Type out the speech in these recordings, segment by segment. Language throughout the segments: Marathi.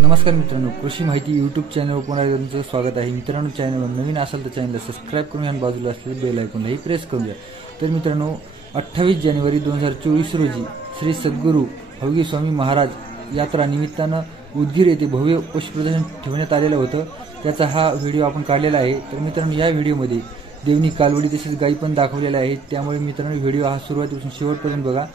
नमस्कार मित्रांनो, कृषी माहिती यूट्यूब चॅनलवर पुन्हा तुमचं स्वागत आहे। मित्रांनो, चॅनलवर नवीन असाल तर चॅनलला सबस्क्राइब करून आणि बाजूला असलेले बेल आयकॉनलाही प्रेस करून द्या। तर मित्रांनो, 28 जानेवारी 2024 रोजी श्री सद्गुरू हवगी स्वामी महाराज यात्रा निमित्तानं उदगीर येथे भव्य पुष्पप्रदर्शन ठेवण्यात आलेलं होतं। त्याचा हा व्हिडिओ आपण काढलेला आहे। तर मित्रांनो, या व्हिडिओमध्ये देवणी कालवडी तसेच गाई पण दाखवलेल्या आहेत। त्यामुळे मित्रांनो, व्हिडिओ हा सुरुवातीपासून शेवटपर्यंत बघा।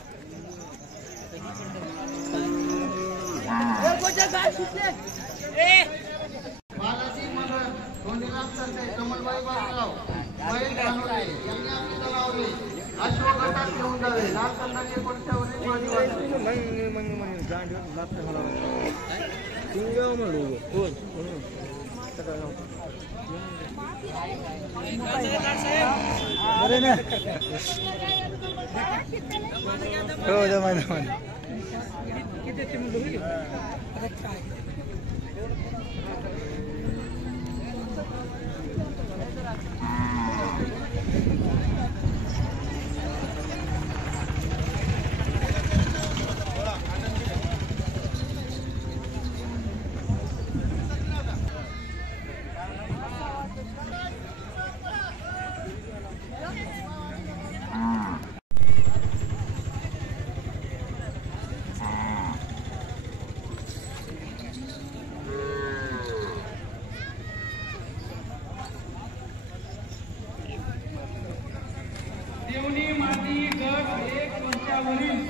देवणी माती गट 1 वरील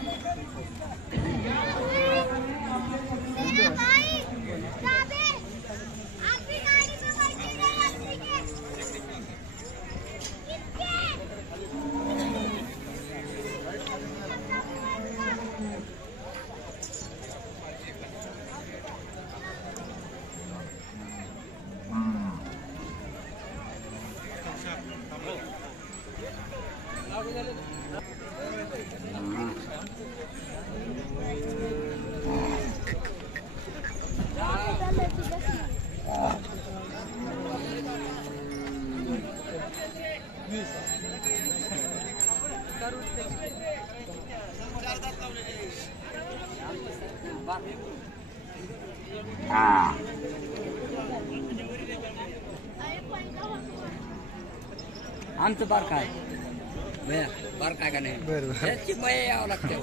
आमचं बार काय बार काय का नाही त्याची मय यावं लागते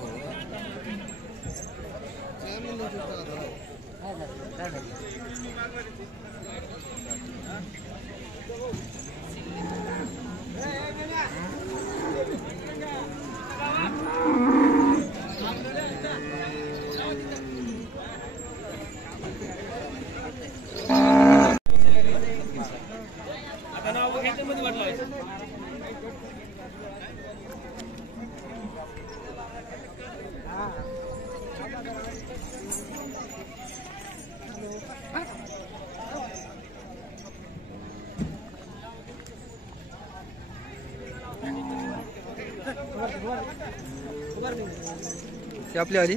आपली आली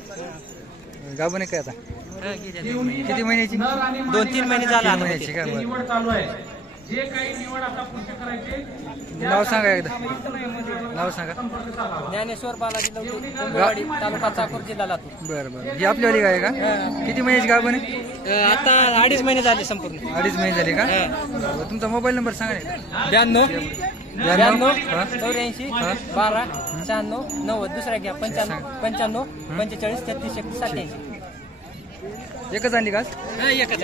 गाभण आहे काय आता? किती महिन्याची? 2-3 महिने झाले आता महिन्याची काय? निवड चालू आहे। जे काही निवड आता पूर्ण करायचे नाव सांगा एकदा, नाव सांगा। ज्ञानेश्वर बालाजी लवटी तालुका चाकूर जिल्हा लातूर। बरं बरं, ही आपली वाली गाय का? किती महिन्याची गाभण आहे? आता 2.5 महिने झाले संपूर्ण। 2.5 महिने झाले का? तुमचा मोबाईल नंबर सांगा ना। 92 84 12 96 90 दुसरा घ्या 95 45 33 87. एकच आणली का? एकच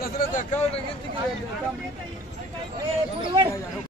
दसऱ्याचा